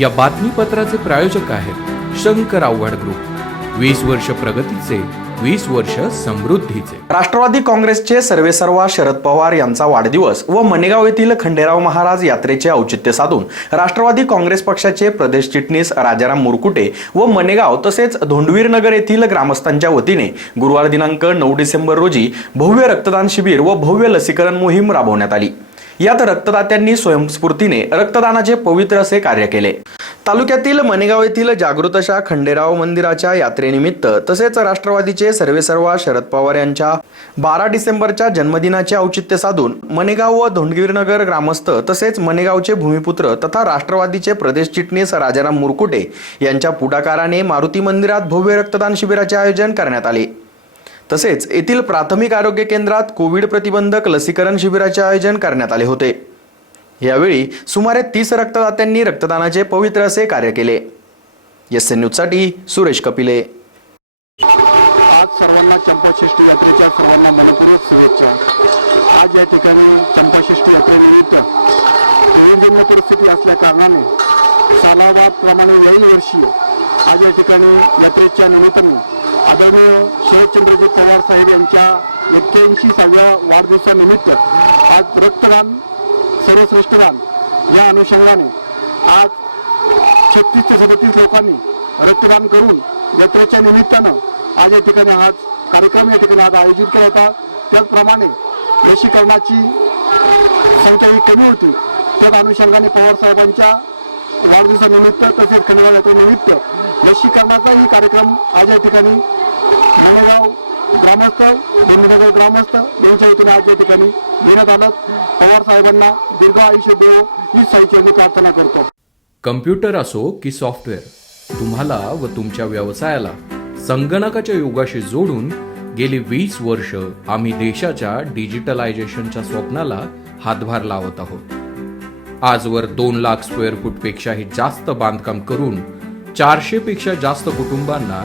या बातमीपत्राचे प्रायोजक आहेत शंकर आव्हाड ग्रुप. वीस वर्ष प्रगतीचे वीस वर्ष समृद्धीचे. राष्ट्रवादी काँग्रेसचे सर्वेसर्वा शरद पवार यांचा वाढदिवस व मनेगाव येथील खंडेराव महाराज यात्रेचे औचित्य साधून राष्ट्रवादी काँग्रेस पक्षाचे प्रदेश चिटणीस राजाराम मुरकुटे व मनेगाव तसेच धोंडवीर नगर येथील ग्रामस्थांच्या वतीने गुरुवार दिनांक नऊ डिसेंबर रोजी भव्य रक्तदान शिबिर व भव्य लसीकरण मोहीम राबवण्यात आली. यात रक्तदात्यांनी स्वयंस्फूर्तीने रक्तदानाचे पवित्र असे कार्य केले. तालुक्यातील मनेगाव येथील जागृतशा खंडेराव मंदिराच्या यात्रेनिमित्त तसेच राष्ट्रवादीचे सर्वेसर्वा शरद पवार यांच्या बारा डिसेंबरच्या जन्मदिनाचे औचित्य साधून मनेगाव व धोंडगिरनगर ग्रामस्थ तसेच मनेगावचे भूमिपुत्र तथा राष्ट्रवादीचे प्रदेश चिटणीस राजाराम मुरकुटे यांच्या पुढाकाराने मारुती मंदिरात भव्य रक्तदान शिबिराचे आयोजन करण्यात आले. तसेच येथील प्राथमिक आरोग्य केंद्रात कोविड प्रतिबंधक लसीकरण शिबिराचे आयोजन करण्यात आले होते. यावेळी सुमारे तीस रक्तदात्यांनी रक्तदानाचे पवित्र असे कार्य केले. एस एन न्यूजसाठी सुरेश कपिले. आज सर्वांना चंपाषष्ठी यात्रेच्या सर्वांना मनपूर्वक शुभेच्छा. आज या ठिकाणी चंपाषष्ठी यात्रेनिमित्त कोविडजन्य परिस्थिती असल्या कारणाने सालाबादप्रमाणे याही वर्षी आज या ठिकाणी यात्रेच्या निमित्ताने आदरणीय शरदचंद्रजी पवार साहेब यांच्या एक्क्याऐंशीसाव्या वाढदिवसानिमित्त आज रक्तदान सर्वश्रेष्ठदान या अनुषंगाने आज छत्तीस ते सदतीस लोकांनी रक्तदान करून यात्रेच्या निमित्तानं आज या ठिकाणी हा कार्यक्रम या ठिकाणी आज आयोजित केला होता. त्याचप्रमाणे लसीकरणाची संख्या ही कमी होती. त्याच अनुषंगाने पवार साहेबांच्या वाढदिवसानिमित्त तसेच खंडेराव यात्रेनिमित्त लसीकरणाचाही कार्यक्रम आज या ठिकाणी मनेगाव ग्रामस्थ दोंडीनगर ग्रामस्थ यांच्या वतीने आज या ठिकाणी घेण्यात आलं. पवार साहेबांना दीर्घ आयुष्य देवो ही साईचरणी प्रार्थना करतो. कम्प्युटर असो की सॉफ्टवेअर तुम्हाला व तुमच्या व्यवसायाला संगणकाच्या युगाशी जोडून गेली वीस वर्ष आम्ही देशाच्या डिजिटलायझेशनच्या स्वप्नाला हातभार लावत आहोत. आजवर दोन लाख स्क्वेअर फूटपेक्षाही जास्त बांधकाम करून चारशे पेक्षा जास्त कुटुंबांना